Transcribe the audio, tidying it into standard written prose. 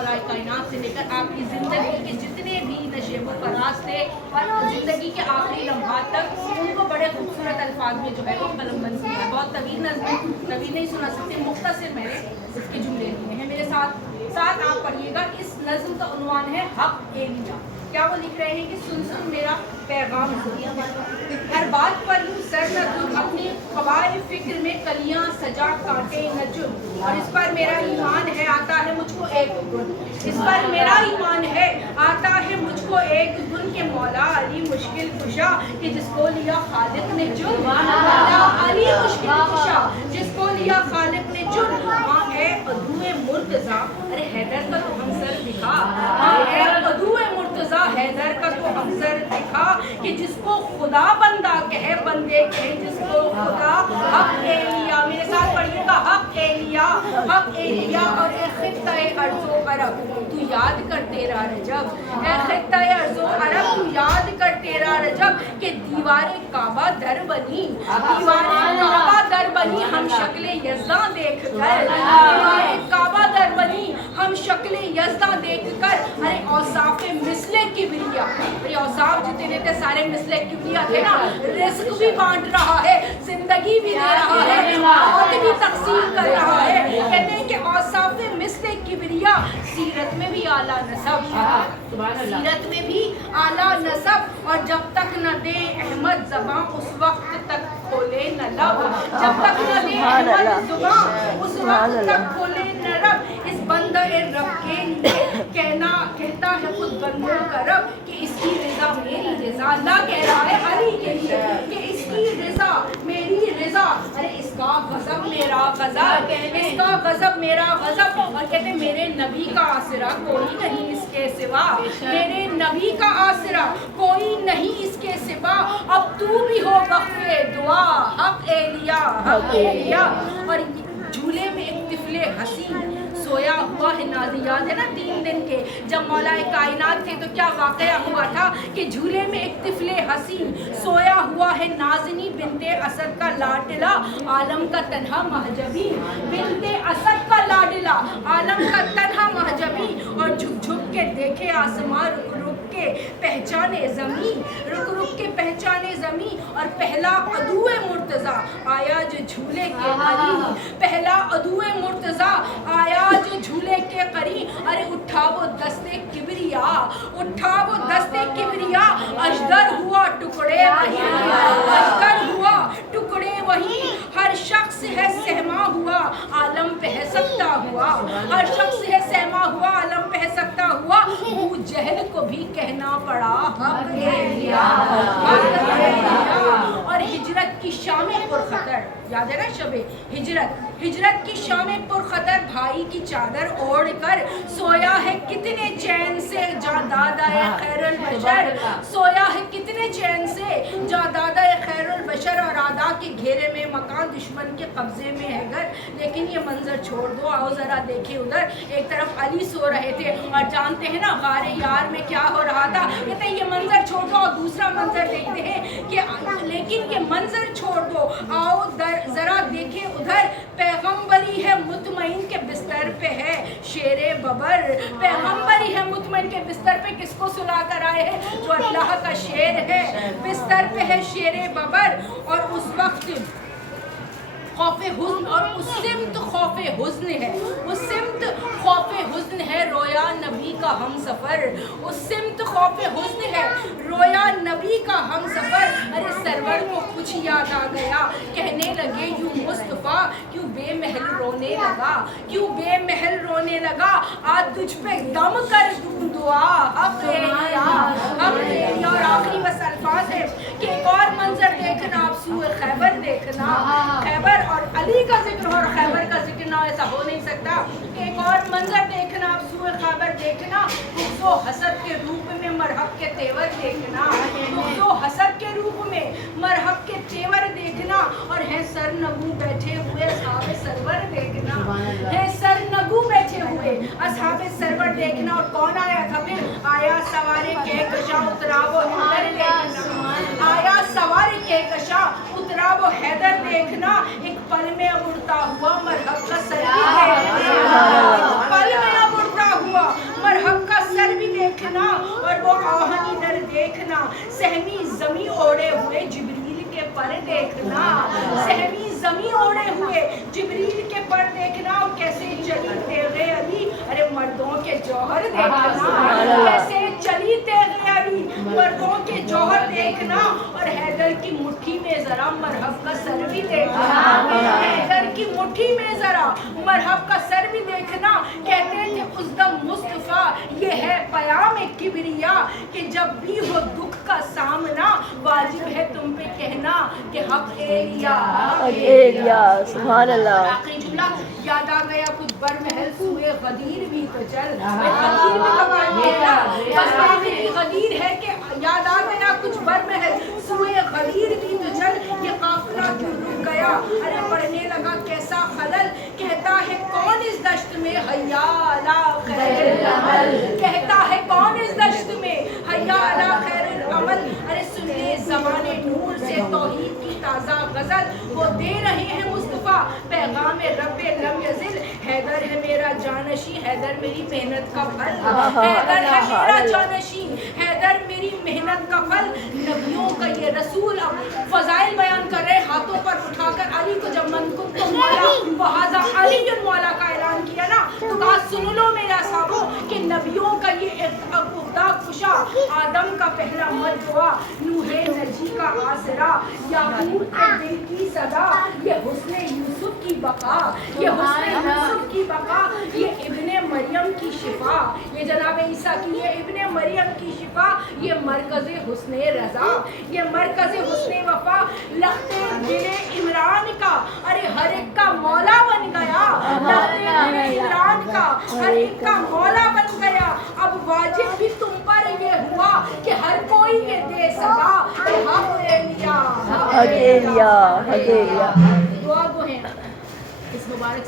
मौलाए कायनात से लेकर आपकी ज़िंदगी के जितने भी नशेब व फराज थे और ज़िंदगी के आखिरी लम्हात तक उनको बड़े खूबसूरत अल्फाज में जो है वो कलमबंद किया है। बहुत तवील नज़्म कभी नहीं सुना सकते, मुख्तसर मैंने इसके जुमले लिए हैं। मेरे साथ साथ आप पढ़िएगा। इस नज़्म का उन्वान है हक एलिया। क्या वो लिख रहे हैं कि सुन सुन मेरा पैगाम हर बात पर यूँ सर न तुम अपनी क़वाए फ़िक्र में कलियाँ सजा काटे न चुन। और इस पर मेरा ईमान है आता है मुझको एक गुन, इस पर मेरा ईमान है आता है मुझको एक गुन के मौला अली मुश्किल कुशा कि जिसको लिया खालिक ने चुन। मौला अली मुश्किल कुशा जिसको लिया खालिक ने चुन। हाँ ए अदुए मुर्तज़ा, अरे हैदर का तो हमसर दिखा। हाँ ए अदुए मुर्तज़ा हैदर का तो हमसर दिखा कि जिसको खुदा बंदा कहे बंदे कहे जिसको खुदा। हक एलिया, मेरे साथ पढ़िएगा। हक एलिया, हक एलिया और ए खित्ता-ए अर्ज़ो अरब तू याद कर तेरा रजब। ए खित्ता-ए अर्ज़ो अरब तू याद कर तेरा रजब कि दीवारे काबा दर बनी, दीवारे काबा दर बनी हम शक्ले यज़दा देख कर। दीवारे काबा दर बनी हम शक्ले यज़दा देख कर। अरे औसाफ़े मिसले किबरिया, अरे औसाफ जो तेरे थे सारे मिसले किबरिया थे ना। रिस्क भी बांट रहा है, जिंदगी भी दे रहा है, मौत भी तकसीम कर रहा है। कहते हैं कि औसाफ़े मिसले किबरिया सीरत में भी आला नसब, सीरत में भी आला नसब। और जब तक न दे अहमद ज़बां उस वक्त तक खोले न लब, जब तक न दे अहमद ज़ुबां उस वक्त तक खोले न रब। इस बंदे रब के लिए कहता है खुद बंदों का रब कि इसकी रिज़ा मेरी रिज़ा। अल्लाह कह रहा है अली के लिए कि इसकी रिज़ा मेरी रिज़ा। अरे इसका गज़ब मेरा गज़ब, इसका गज़ब मेरा गज़ब। और कहते मेरे नबी का आसरा कोई नहीं इसके सिवा, मेरे नबी का आसरा कोई नहीं इसके सिवा। अब तू भी हो वक़्फ़े दुआ। हक एलिया, हक एलिया। और झूले में एक तिफले हसीन सोया हुआ है नाज़ी। याद है ना 3 दिन के जब मौलाए कायनात थे तो क्या वाक़या हुआ था कि झूले में एक तिफले हसीन सोया हुआ है नाज़नी बिनते असद का लाडला आलम का तन्हा महजबी। बिनते असद का लाडला आलम का तन्हा महजबी। और झुक झुक के देखे आसमां, रुक रुक के पहचाने ज़मीन, रुक रुक के पहचाने ज़मीन। और पहला अदुए मुर्तज़ा आया जो झूले के करीब, पहला अदुए मुर्तज़ा आया जो झूले के करीब। अरे उठा वो दस्ते किबरिया, उठा वो दस्ते किबरिया। अजदर हुआ टुकड़े वही, अजदर हुआ टुकड़े वही। हर शख्स है सहमा हुआ आलम पे है सकता हुआ, हर शख्स है सहमा हुआ आलम पे है सकता हुआ। वो जहल को भी कहना पड़ा हक एलिया, हक एलिया। और हिजरत की शामें पुरखतर, याद है ना शबे हिजरत, हिजरत की शामें पुरखतर भाई की चादर ओढ़ कर सोया है कितने चैन से जादादा खैरुल बशर। सोया है कितने चैन से जादादा खैरुल बशर। और आदा के घेरे में मकान दुश्मन के कब्जे में है घर। लेकिन ये मंजर छोड़ दो, आओ ज़रा देखें उधर। एक तरफ अली सो रहे थे और जानते हैं ना गारे यार में क्या हो रहा था। कहते हैं ये मंजर छोड़ दो और दूसरा मंजर देखते हैं कि लेकिन ये मंजर छोड़ दो, आओ ज़रा देखें उधर। पैगम्बरी है मुतमईन के बिस्तर पे है शेरे बबर। पैगम्बरी है मुतमईन के बिस्तर पे किसको सुला कर आए हैं? जो अल्लाह का शेर है, बिस्तर पे है शेरे बबर। और उस वक्त खौफ़े हुज़्न, और उस सिमत खौफ़े हुज़्न है, उस सिमत खौफ़े हुज़्न है रोया नबी का हम सफ़र। उस सिमत खौफ़े हुज़्न है रोया नबी का हम सफ़र। अरे सरवर को कुछ याद आ गया, कहने लगे यूँ मुस्तफ़ा क्यों बेमहल रोने लगा, क्यों बेमहल रोने लगा। आज तुझ पे दम कर दूँ दुआ। हक एलिया, हक एलिया। और आखिरी बस अल्फाज है कि एक और मंजर देखना आप सूए खैबर देखना। खैबर और अली का जिक्र और खैबर का जिक्र ना, ऐसा हो नहीं सकता। एक और मंजर देखना आप सूए खैबर देखना। तो हसद के रूप में मरहब के तेवर देखना, तो हसद के रूप में मरहब के तेवर देखना। और है सरनगू बैठे हुए असहाबे सरवर देखना, है सरनगू बैठे हुए असहाबे सरवर देखना। और कौन आया था फिर? आया सवारे के कशा उतरा वो हैदर देखना, आया सवारे के कशा उतरा वो हैदर देखना। एक पल में अब उड़ता हुआ मरहब का सर भी देखना, पल में अब उड़ता हुआ सहमी जमी ओढ़े हुए जिब्रील के पर देखना, सहमी जमी ओढ़े हुए जिब्रील के पर देखना, और कैसे चली तेगे अली, अरे मर्दों के जौहर देखना, कैसे चली तेगे अली, मर्दों के जौहर देखना, और हैदर की मुट्ठी में जरा मरहब का सर भी देखना, हैदर की मुट्ठी में जरा मरहब का सर भी देखना। कहते थे उस दम मुस्तफा ये है पयाम किबरिया, कि जब भी हो दुख का सामना वाजिब है तुम पे कहना कि हक एलिया, सुभान अल्लाह। आखिरी जुमला याद आ गया, कुछ बरमहल सूए गदीर भी तो चल, गदीर भी कमान देना, बस आखिरी गदीर है कि याद आ गया, कुछ बरमहल सूए गदीर भी तो चल, ये काफिला क्यों रुक गया, अरे पढ़ने लगा कैसा खलल, कहता है कौन इस दश्त में हया अला खैरुल अमल, कहता है कौन इस दश्त में हया अला खैरुल अमल, अरे सुन ले ज़बाने नूर से तौहीद की ताज़ा गज़ल, वो दे रहे हैं मुस्तफ़ा पैगाम रब्बे लम यज़िल, हैदर है मेरा जानशी, हैदर मेरी मेहनत का फल, हैदर है मेरा जानशी, हैदर मेरी मेहनत का फल। नबियों का ये रसूल अब फजाइल बयान कर रहे, हाथों पर उठाकर अली को जब मन को मौला वहाजा अली मौला का ऐलान किया ना, तो कहा सुन लो मेरा साहबो कि नबियों का ये खुदा खुशा, आदम का पहला मत दुआ, नूहे नजी का आसरा, याकूब के दिल की सदा, ये हुस्ने यूसुफ की बका, ये हुस्ने यूसुफ की बका, ये इब्ने मरियम की शिफा, ये जनाब ईसा की ये इब्ने मरियम की शिफा, ये मरकज़े हुस्ने रज़ा, ये मरकज़े हुस्ने वफा, लख्ते दिले इमरान का, अरे हर एक का मौला बन गया, लख्ते दिले इमरान का हर एक का मौला बन गया। अब वाजिब भी तुम पर ये हुआ कि हर कोई ये दे सका कि हक एलिया, हक एलिया, हक एलिया। दुआ गो है इस मुबारक